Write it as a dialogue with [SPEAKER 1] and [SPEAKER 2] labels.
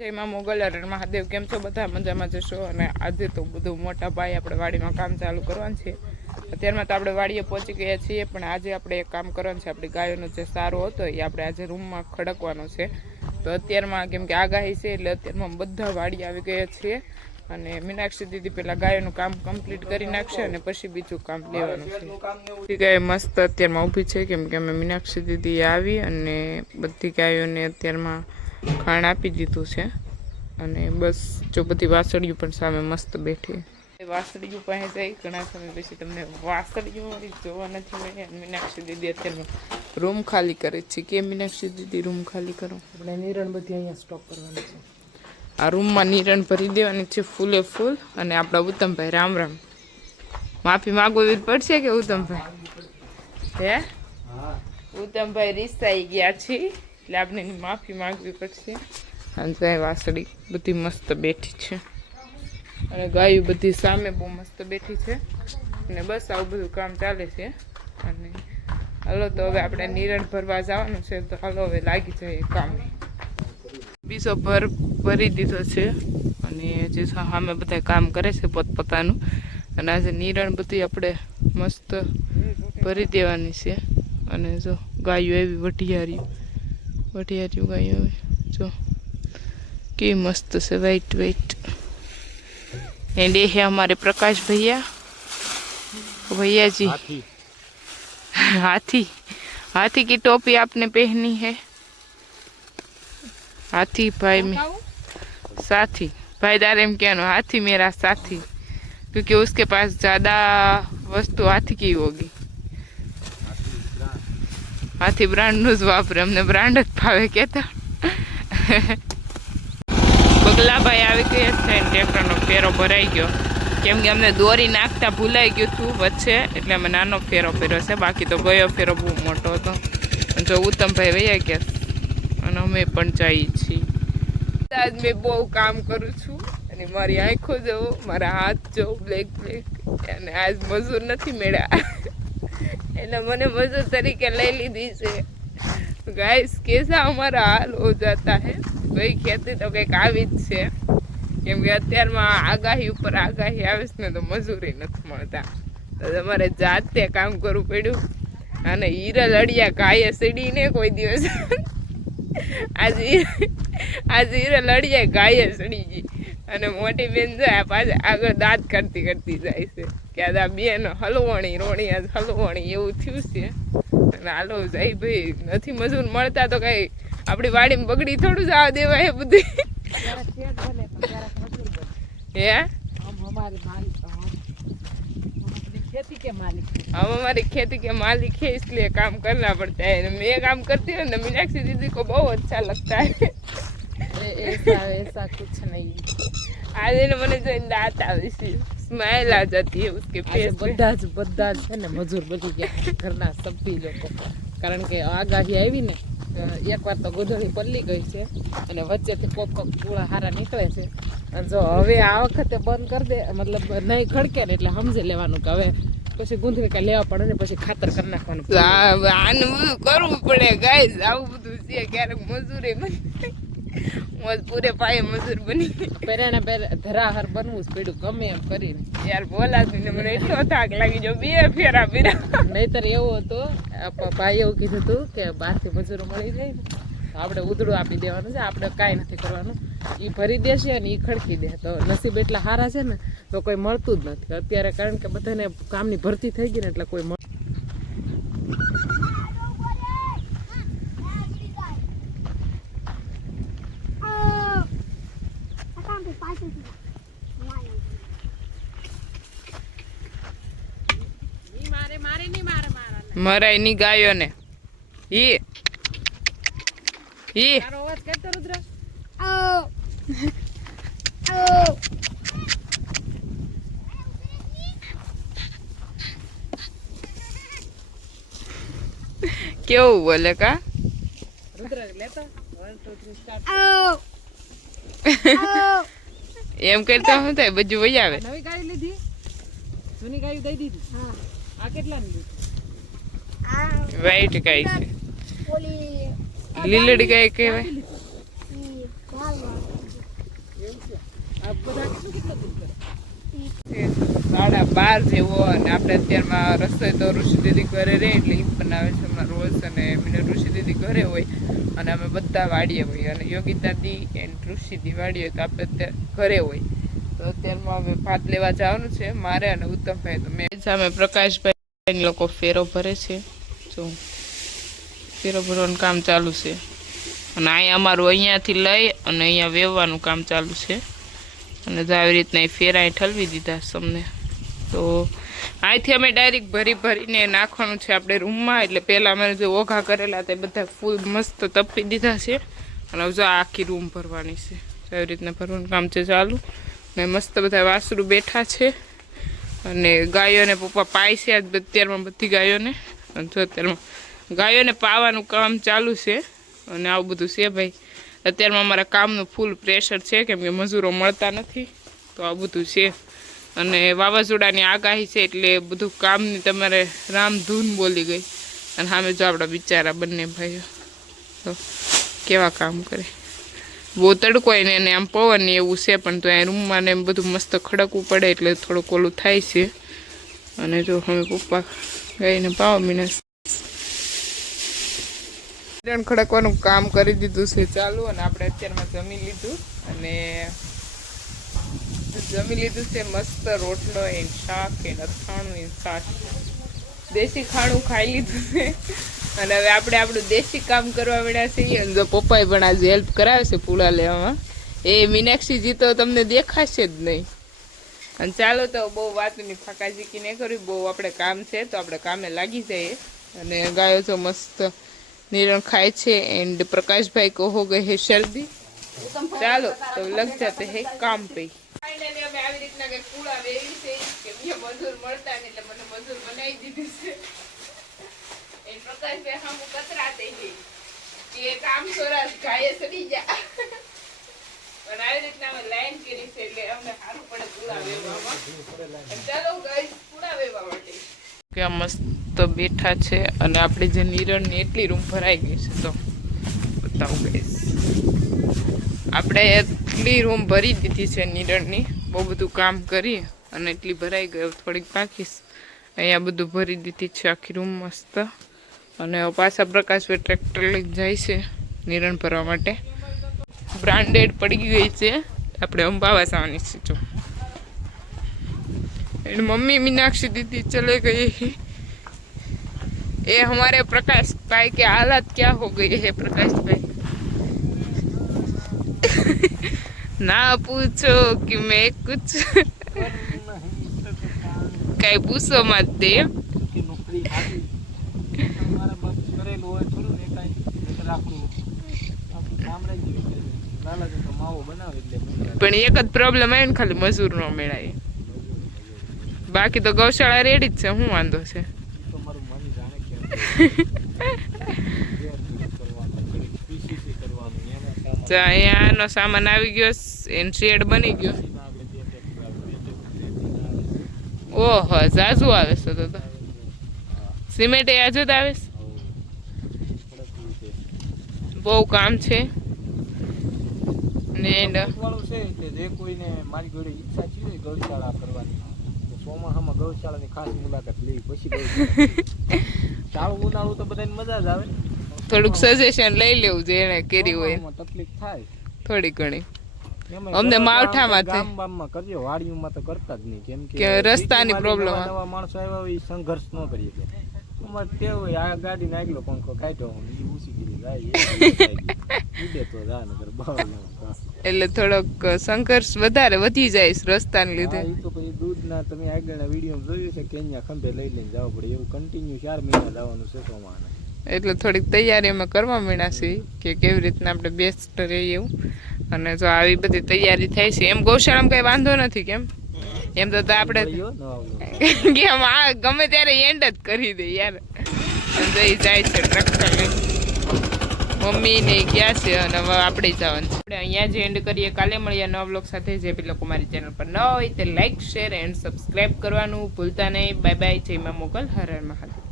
[SPEAKER 1] જય માં મોગલ અને મહાદેવ. કેમ છો બધા? મજામાં જશો? અને આજે તો બધું મોટા ભાઈ આપણે વાડીમાં કામ ચાલુ કરવાનું છે. અત્યારમાં તો આપણે વાડીએ પહોંચી ગયા છીએ પણ આજે આપણે એક કામ કરવાનું છે. આપણી ગાયોનો જે સારો હતો એ આપણે આજે રૂમમાં ખડકવાનો છે. તો અત્યારમાં કેમ કે આગાહી છે એટલે અત્યારમાં બધા વાડી આવી ગયા છીએ અને મીનાક્ષી દીદી પેલા ગાયોનું કામ કમ્પ્લીટ કરી નાખશે અને પછી બીજું કામ લેવાનું છે. ગાય મસ્ત અત્યારમાં ઊભી છે. કેમ કે અમે મીનાક્ષી દીદી આવી અને બધી ગાયોને અત્યારમાં ખાણ આપી દીધું છે. અને બસ જો બધી વાસળીઓ પણ સામે મસ્ત બેઠી. વાસળીઓ પાસે જઈ ઘણા સમય પછી તમને વાસળીઓ જોવા નથી મળી અને મીનાક્ષી દીદી અત્યારમાં રૂમ ખાલી કરે છે. કે મીનાક્ષી દીદી રૂમ ખાલી કરો?
[SPEAKER 2] આપણે નિરણ બધી અહીંયા સ્ટોક કરવાની છે.
[SPEAKER 1] આ રૂમમાં નિરણ ભરી દેવાની છે ફૂલે ફૂલ. અને આપણા ઉત્તમભાઈ રામ રામ. માફી માગવી પડશે કે ઉત્તમભાઈ? હે. ઉત્તમભાઈ રીસાઈ ગયા છે. એટલે આપણે એની માફી માંગવી પડશે. અને ત્યાં વાસળી બધી મસ્ત બેઠી છે. અને ગાયું બધી સામે બહુ મસ્ત બેઠી છે. અને બસ આવું બધું કામ ચાલે છે. અને હાલો તો હવે આપણે નિરણ ભરવા જવાનું છે. તો હાલો હવે લાગી જાય કામે. બીજો ભર ભરી દીધો છે. અને જે સામે બધા કામ કરે છે પોતપોતાનું. અને આજે નિરણ બધી આપણે મસ્ત ભરી દેવાની છે. અને જો ગાયો એવી વઢિયારી વઢિયારી ઉગાઈ હવે જો કેવી મસ્ત છે વાઈટ વાઈટ એન્ડ એ હે અમારે પ્રકાશ ભૈયા ભૈયાજી હાથી हाथी की टोपी आपने पहनी है हाथी भाई में साथी भाईदार एम कहना हाथी मेरा साथी क्योंकि उसके पास ज़्यादा वस्तु हाथी की होगी હાથી બ્રાન્ડનું જ વાપરે. અમને બ્રાન્ડ જ ભાવે કહેતા બગલાભાઈ આવી ગયા છે ટ્રેક્ટરનો ફેરો ભરાઈ ગયો. કેમ કે અમને દોરી નાખતા ભૂલાઈ ગયું હતું વચ્ચે, એટલે અમે નાનો ફેરો ફેર્યો છે. બાકી તો ગયો ફેરો બહુ મોટો હતો. જો ઉત્તમભાઈ વૈયા ગયા અને અમે પણ જઈએ છીએ. આજ મેં બહુ કામ કરું છું, અને મારી આંખો જોવો, મારા હાથ જો બ્લેક બ્લેક. અને આજ મજૂર નથી મેળ્યા. એટલે મને મજૂર તરીકે લઈ લીધી છે. ગાઈસ કેસા અમારા હાલ હો જાતા હે? ભાઈ ખેતી તો કંઈક આવી જ છે. કેમ કે અત્યારમાં આગાહી ઉપર આગાહી આવે છે ને તો મજૂરી નથી મળતા. તો તમારે જાતે કામ કરવું પડ્યું. અને હીરા લડિયા ગાયે સીડીને કોઈ દિવસ. આજે આજે હીરા લડિયા ગાયે સડી ગઈ. અને મોટી બેન જાય પાછળ આગળ દાંત કરતી કરતી જાય છે કે આ બેન હલવણી રોણી આજ હલવણી એવું થયું છે અને હાલો જાય ભાઈ નથી મજૂર મળતા તો કઈ આપણી વાડીમાં બગડી થોડું જવા દેવાય બધું
[SPEAKER 2] ક્યારેક શેઠ બને પણ ક્યારેક મજૂર બને
[SPEAKER 1] હે
[SPEAKER 2] हम हमारे मालिक हम अपनी खेती के मालिक हैं।
[SPEAKER 1] हम हमारी खेती के मालिक है इसलिए काम करना पड़ता है मैं काम करती हूँ ना मीनाक्षी दीदी को बहुत अच्छा लगता है
[SPEAKER 2] ए- ऐसा ऐसा कुछ नहीं
[SPEAKER 1] आज એને મને જોઈને દાંત આવે છે સ્માઇલ આ જતી है उसके
[SPEAKER 2] આજે
[SPEAKER 1] फेस पे
[SPEAKER 2] બધા જ બધા જ છે ને મજૂર બની ગયા ઘરના સભ્ય લોકો કારણ કે આગાહી આવી ને એક વાર તો ગોધડી પલ્લી ગઈ છે અને વચ્ચેથી કોક કોક પૂળા હારા નીકળે છે અને જો હવે આ વખતે બંધ કરી દે મતલબ નહીં ખડકે ને એટલે સમજી લેવાનું કે હવે પછી ગુંદરી કાંઈ લેવા પડે ને પછી ખાતર કરી નાખવાનું
[SPEAKER 1] આ- આનું બધું કરવું પડે ગાઈસ આવું બધું છે ક્યારેક મજૂરી બની મોજ પૂરે પાયે મજૂર બની.
[SPEAKER 2] પહેરાના પહેરે ધરાહર બનવું જ પડ્યું ગમે એમ કરીને.
[SPEAKER 1] યાર બોલાતી ને મને એટલો થાક લાગી જો બે ફેરા પીરા
[SPEAKER 2] નહીતર એવું હતું ભાઈ એવું કીધું હતું કે બહારથી મજૂરો મળી જાય ને આપણે ઉધડું આપી દેવાનું છે આપણે કાંઈ નથી કરવાનું. એ ભરી દેશે અને એ ખડકી દે. તો નસીબ એટલા સારા છે ને તો કોઈ મળતું જ નથી. અત્યારે કારણ કે બધાને કામની ભરતી થઈ ગઈ ને એટલે કોઈ
[SPEAKER 1] મરાયની ગાયો ને ઈ. ઈ
[SPEAKER 2] અવાજ કરતો રુદ્ર.
[SPEAKER 1] કેવું બોલે કા. એમ કરતા શું થાય બધું વહી આવે.
[SPEAKER 2] નવી ગાય લીધી. જૂની ગાય દઈ દીધી.
[SPEAKER 3] હા.
[SPEAKER 2] આ કેટલાની લીધી?
[SPEAKER 3] આ
[SPEAKER 1] વાઈટ ગાય છે. લીલડી ગાય કહેવાય? સાડા બાર જેવો અને આપણે અત્યારમાં રસોઈ તો ઋષિ દીદી ઘરે રહે એટલે એ બનાવે છે હમણાં રોજ અને એમને ઋષિ દીદી ઘરે હોય અને અમે બધા વાડીએ હોય અને યોગિતા દી એન્ડ ઋષિ દી વાડીએ હોય તો આપણે અત્યારે ઘરે હોય. તો અત્યારમાં હવે ભાત લેવા જવાનું છે મારે અને ઉત્તમભાઈ તો મેં. સામે પ્રકાશભાઈ લોકો ફેરો ભરે છે. જો ફેરો ભરવાનું કામ ચાલુ છે. અને અહીંયા અમારું અહીંયાથી લઈ અને અહીંયા વેવવાનું કામ ચાલુ છે. અને તો આવી રીતના એ ફેરાએ ઠલવી દીધા તમને તો અહીંથી અમે ડાયરેક્ટ ભરી ભરીને નાખવાનું છે આપણે રૂમમાં. એટલે પહેલાં અમે જે ઓઘા કરેલા તે બધા ફૂલ મસ્ત તપી દીધા છે. અને હવે આખી રૂમ ભરવાની છે. આવી રીતના ભરવાનું કામ છે ચાલુ. અને મસ્ત બધા વાસરું બેઠા છે. અને ગાયોને પપ્પા પાય છે અત્યારમાં બધી ગાયોને. અત્યારમાં ગાયોને પાવાનું કામ ચાલુ છે અને આવું બધું છે ભાઈ. અત્યારમાં અમારા કામનું ફૂલ પ્રેશર છે કેમ કે મજૂરો મળતા નથી. તો આ બધું છે. અને વાવાઝોડાની આગાહી છે એટલે બધું કામની તમારે રામધૂન બોલી ગઈ. અને સામે જો આપણા બિચારા બંને ભાઈઓ. તો કેવા કામ કરે. બહુ તડકો એને એને આમ પવન એવું છે પણ તો અહીંયા રૂમમાં ને એમ બધું મસ્ત ખડકવું પડે એટલે થોડુંક ઓલું થાય છે. અને જો હવે પપ્પા ગાઈને પાવ મીના. હિરણ ખડકવાનું કામ કરી દીધું છે ચાલુ અને આપણે અત્યારમાં જમી લીધું અને જમી લીધું છે મસ્ત રોટલો એ શાક એ અથાણું એ શાક દેશી ખાણું ખાઈ લીધું છે. અને હવે આપણે આપણું દેશી કામ કરવા મળ્યા છીએ અને જો પપ્પાએ પણ આજે હેલ્પ કરાવે છે પૂળા લેવામાં એ મીનાક્ષીજી તો તમને દેખાશે જ નહીં. અને ચાલો તો બહુ વાતની ફાકાજીકી નહીં કરવી બહુ આપણે કામ છે તો આપણે કામે લાગી જઈએ. અને ગાયો તો મસ્ત નિરણ ખાય છે એન્ડ પ્રકાશભાઈ કહો ગઈ હે શરદી. ચાલો તો લગ જાતે હે કામ પે. કામ સોરાસ સડી જા અને આવી ગાઈસ મસ્ત બેઠા છે અને આપણે જે નિરણની એટલી રૂમ ભરાઈ ગઈ છે, તો બતાવું ગઈશ આપણે એટલી રૂમ ભરી દીધી છે નિરણની. બહુ બધું કામ કરી અને એટલી ભરાઈ ગઈ. થોડીક બાકી અહીંયા બધું ભરી દીધી છે આખી રૂમ મસ્ત. અને પાછા પ્રકાશભાઈ ટ્રેક્ટર લઈ જાય છે નિરણ ભરવા માટે. બ્રાન્ડેડ પડી ગઈ છે આપણે અંબાવા જવાની છે જો એની मम्मी मीनाक्षी दीदी चले गए हैं ये हमारे प्रकाश भाई के हालत क्या हो गई है प्रकाश भाई ना पूछो कि मैं कुछ કઈ પૂછો મત દે
[SPEAKER 4] કે નોકરી ખાધી અમારા બાપ કરેલું હોય થોડું ને કાંઈ નહીંતર આખું આપણું કામ રહી ગયું
[SPEAKER 1] પણ એક જ પ્રોબ્લેમ આવે ને ખાલી મજૂર નો મેળાય બાકી તો ગૌશાળા રેડી જ છે શું વાંધો છે? અહીંયા આનો સામાન આવી ગયો એન શેડ બની ગયો. ઓહો ઝાઝુ આવે છે તો સિમેન્ટ એ આજુ જ આવે. બહુ કામ છે. ને
[SPEAKER 4] વાળું છે એટલે જે કોઈને મારી જોડે ઈચ્છા છે ને ગૌશાળા કરવાની. ચોમાસામાં ગૌશાળાની ખાસ મુલાકાત લેવી પછી ગૌશાળા. ઉનાળું તો બધાને મજા જ આવે.
[SPEAKER 1] થોડુંક સજેશન લઈ લેવું જેને કરી હોય.
[SPEAKER 4] ચોમાસામાં તકલીફ થાય.
[SPEAKER 1] થોડી ઘણી. અમને
[SPEAKER 4] ઘણા
[SPEAKER 1] માવઠામાંથી.
[SPEAKER 4] ગામ બામમાં કરજો વાડીઓમાં તો કરતા જ નહીં. કેમ
[SPEAKER 1] કે
[SPEAKER 4] કે
[SPEAKER 1] રસ્તાની પ્રોબ્લેમ
[SPEAKER 4] નવા માણસો આવ્યા હોય સંઘર્ષ ન કરી શકે અમારે ટેવ આ ગાડી નાખલો પંખો કાઢ્યો હું ઈ ઊંચી જાય ઉડે તો જા બહાર જવાનું.
[SPEAKER 1] એટલે થોડોક સંઘર્ષ વધારે વધી જાય રસ્તાને લીધે.
[SPEAKER 4] ઈ તો પછી દૂધના તમે આગળના વીડિયો જોયું છે કે અહીંયા ખંભે લઈ લઈને જવું પડે. એવું કન્ટિન્યુ ચાર મહિના જવાનું છે ચોમાના
[SPEAKER 1] એટલે થોડીક તૈયારી અમે કરવા માંડ્યા છીએ કે કેવી રીતના આપણે બેસ્ટ રહીએ એવું. અને જો આવી બધી તૈયારી થાય છે. એમ ગૌશાળામાં કઈ વાંધો નથી કેમ? એમ તો આપણે આમ આ ગમે ત્યારે એન્ડ જ કરી દે યાર. તો એ જાય છે ટ્રક્ટર મમ્મી ને ગયા છે અને હવે આપણે જવાનું છે. આપણે અહીંયા જ એન્ડ કરીએ. કાલે મળીએ નવા બ્લોગ સાથે. જે બી લોકો મારી ચેનલ પર ન હોય તે લાઈક શેર એન્ડ સબસ્ક્રાઇબ કરવાનું ભૂલતા નહીં. બાય બાય જય માં મોગલ. હર હર મહાદેવ.